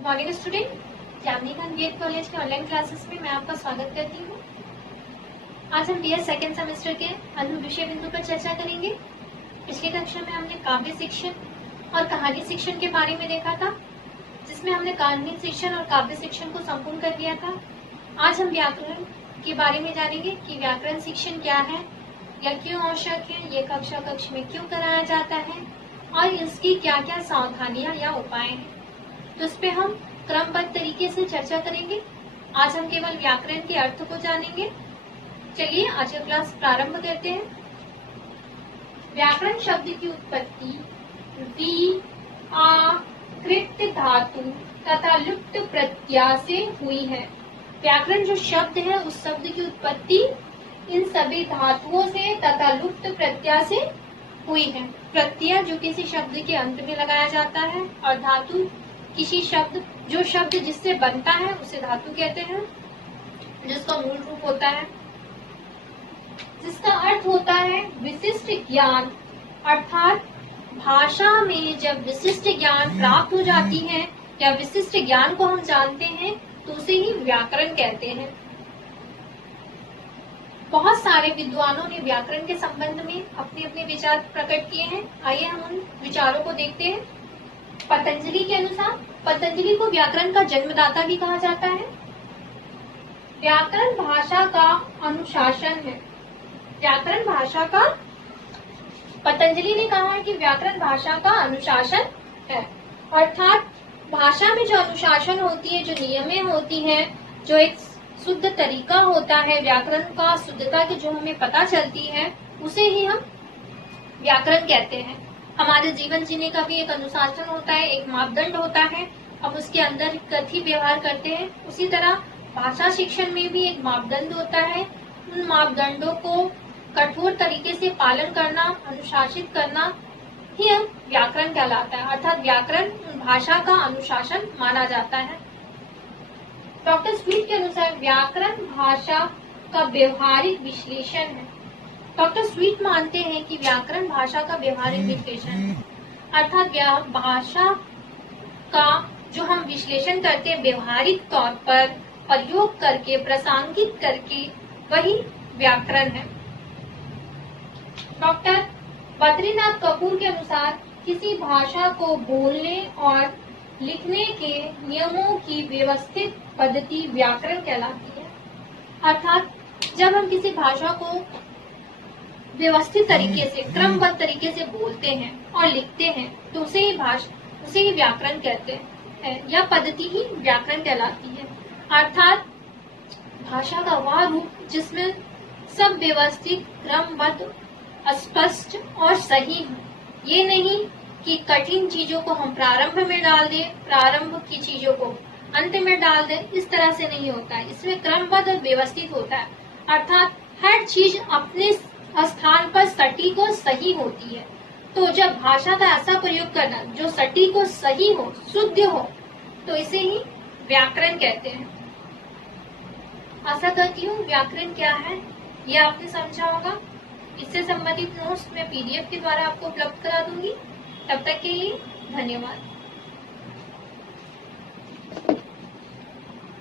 Good morning student, जामनी Khan BEd college के online classes में मैं आपका स्वागत करती हूँ। आज हम बीएड सेकेंड सेमेस्टर के अनुभव विषय बिंदु पर चर्चा करेंगे। पिछली कक्षा में हमने काव्य शिक्षण और कहानी शिक्षण के बारे में देखा था, जिसमें हमने कहानी शिक्षण और काव्य शिक्षण को संपूर्ण कर दिया था। आज हम व्याकरण के बारे में जानेंगे कि व्याकरण शिक्षण क्या है या क्यों आवश्यक है, ये कक्षा में क्यों कराया जाता है और इसकी क्या क्या सावधानियां या उपाय हैं। तो इस पे हम क्रमबद्ध तरीके से चर्चा करेंगे। आज हम केवल व्याकरण के अर्थ को जानेंगे। चलिए आज का क्लास प्रारंभ करते हैं। व्याकरण शब्द की उत्पत्ति वी आ कृत धातु तथा लुप्त प्रत्यय से हुई है। व्याकरण जो शब्द है उस शब्द की उत्पत्ति इन सभी धातुओं से तथा लुप्त प्रत्यय से हुई है। प्रत्यय जो किसी शब्द के अंत में लगाया जाता है और धातु किसी शब्द जो शब्द जिससे बनता है उसे धातु कहते हैं, जिसका मूल रूप होता है, जिसका अर्थ होता है विशिष्ट ज्ञान। अर्थात भाषा में जब विशिष्ट ज्ञान प्राप्त हो जाती है या विशिष्ट ज्ञान को हम जानते हैं तो उसे ही व्याकरण कहते हैं। बहुत सारे विद्वानों ने व्याकरण के संबंध में अपने अपने विचार प्रकट किए हैं। आइए हम उन विचारों को देखते हैं। पतंजलि के अनुसार पतंजलि को व्याकरण का जन्मदाता भी कहा जाता है। व्याकरण भाषा का अनुशासन है। व्याकरण भाषा का पतंजलि ने कहा है कि व्याकरण भाषा का अनुशासन है। अर्थात भाषा में जो अनुशासन होती है, जो नियमें होती हैं, जो एक शुद्ध तरीका होता है व्याकरण का, शुद्धता की जो हमें पता चलती है, उसे ही हम व्याकरण कहते हैं। हमारे जीवन जीने का भी एक अनुशासन होता है, एक मापदंड होता है, अब उसके अंदर कथी व्यवहार करते हैं। उसी तरह भाषा शिक्षण में भी एक मापदंड होता है। उन मापदंडों को कठोर तरीके से पालन करना, अनुशासित करना ही हम व्याकरण कहलाता है। अर्थात व्याकरण भाषा का अनुशासन माना जाता है। डॉक्टर स्वीट के अनुसार व्याकरण भाषा का व्यवहारिक विश्लेषण है। डॉक्टर स्वीट मानते हैं कि व्याकरण भाषा का व्यवहारिक विश्लेषण है। अर्थात भाषा का जो हम विश्लेषण करते हैं व्यवहारिक तौर पर प्रयोग करके, प्रासंगिक करके, वही व्याकरण है। डॉक्टर बद्रीनाथ कपूर के अनुसार किसी भाषा को बोलने और लिखने के नियमों की व्यवस्थित पद्धति व्याकरण कहलाती है। अर्थात जब हम किसी भाषा को व्यवस्थित तरीके से, क्रमबद्ध तरीके से बोलते हैं और लिखते हैं तो उसे ही व्याकरण कहते हैं। यह पद्धति ही व्याकरण कहलाती है। अर्थात भाषा का वह रूप जिसमें सब व्यवस्थित, क्रमबद्ध, स्पष्ट और सही हो। ये नहीं कि कठिन चीजों को हम प्रारंभ में डाल दें, प्रारंभ की चीजों को अंत में डाल दें, इस तरह से नहीं होता है। इसमें क्रमबद्ध और व्यवस्थित होता है। अर्थात हर चीज अपने स्थान पर सटीक और सही होती है। तो जब भाषा का ऐसा प्रयोग करना जो सटीक और सही हो, शुद्ध हो, तो इसे ही व्याकरण कहते हैं। आशा करती हूँ व्याकरण क्या है यह आपने समझा होगा। इससे संबंधित नोट्स मैं पीडीएफ के द्वारा आपको उपलब्ध करा दूंगी। तब तक के लिए धन्यवाद।